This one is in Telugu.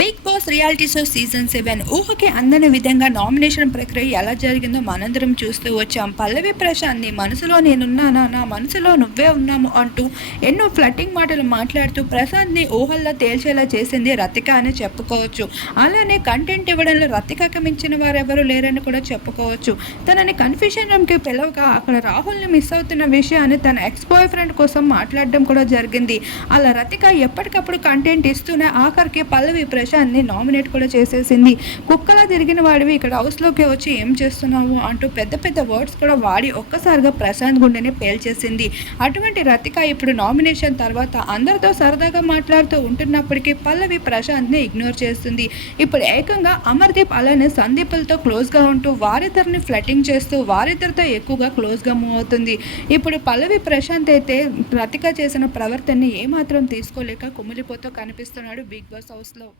Big Boss reality show season 7 ఊహకి అందని విధంగా నామినేషన్ ప్రక్రియ ఎలా జరిగిందో మనందరం చూస్తూ వచ్చాం. పల్లవి ప్రశాంత్ని మనసులో నేనున్నానా, నా మనసులో నువ్వే ఉన్నాము అంటూ ఎన్నో ఫ్లట్టింగ్ మాటలు మాట్లాడుతూ ప్రశాంత్ని ఊహల్లో తేల్చేలా చేసింది రతిక అని చెప్పుకోవచ్చు. అలానే కంటెంట్ ఇవ్వడంలో రతికకి మించిన వారెవరూ లేరని కూడా చెప్పుకోవచ్చు. తనని కన్ఫ్యూషన్ రూమ్కి పిలవగా అక్కడ రాహుల్ని మిస్ అవుతున్న విషయాన్ని తన ఎక్స్ బాయ్ ఫ్రెండ్ కోసం మాట్లాడడం కూడా జరిగింది. అలా రతిక ఎప్పటికప్పుడు కంటెంట్ ఇస్తూనే ఆఖరికి పల్లవి ప్రశాంత్ని నామినేట్ కూడా చేసేసింది. కుక్కలా తిరిగిన వాడివి ఇక్కడ హౌస్లోకి వచ్చి ఏం చేస్తున్నావు అంటూ పెద్ద పెద్ద వర్డ్స్ కూడా వాడి ఒక్కసారిగా ప్రశాంత్ గుండెని పేల్చేసింది. అటువంటి రతిక ఇప్పుడు నామినేషన్ తర్వాత అందరితో సరదాగా మాట్లాడుతూ ఉంటున్నప్పటికీ పల్లవి ప్రశాంత్ని ఇగ్నోర్ చేస్తుంది. ఇప్పుడు ఏకంగా అమర్దీప్ అలానే సందీపులతో క్లోజ్గా ఉంటూ వారిద్దరిని ఫ్లటింగ్ చేస్తూ వారిద్దరితో ఎక్కువగా క్లోజ్గా మూవ్ అవుతుంది. ఇప్పుడు పల్లవి ప్రశాంత్ అయితే రతిక చేసిన ప్రవర్తనని ఏమాత్రం తీసుకోలేక కుమిలిపోతూ కనిపిస్తున్నాడు బిగ్ బాస్ హౌస్లో.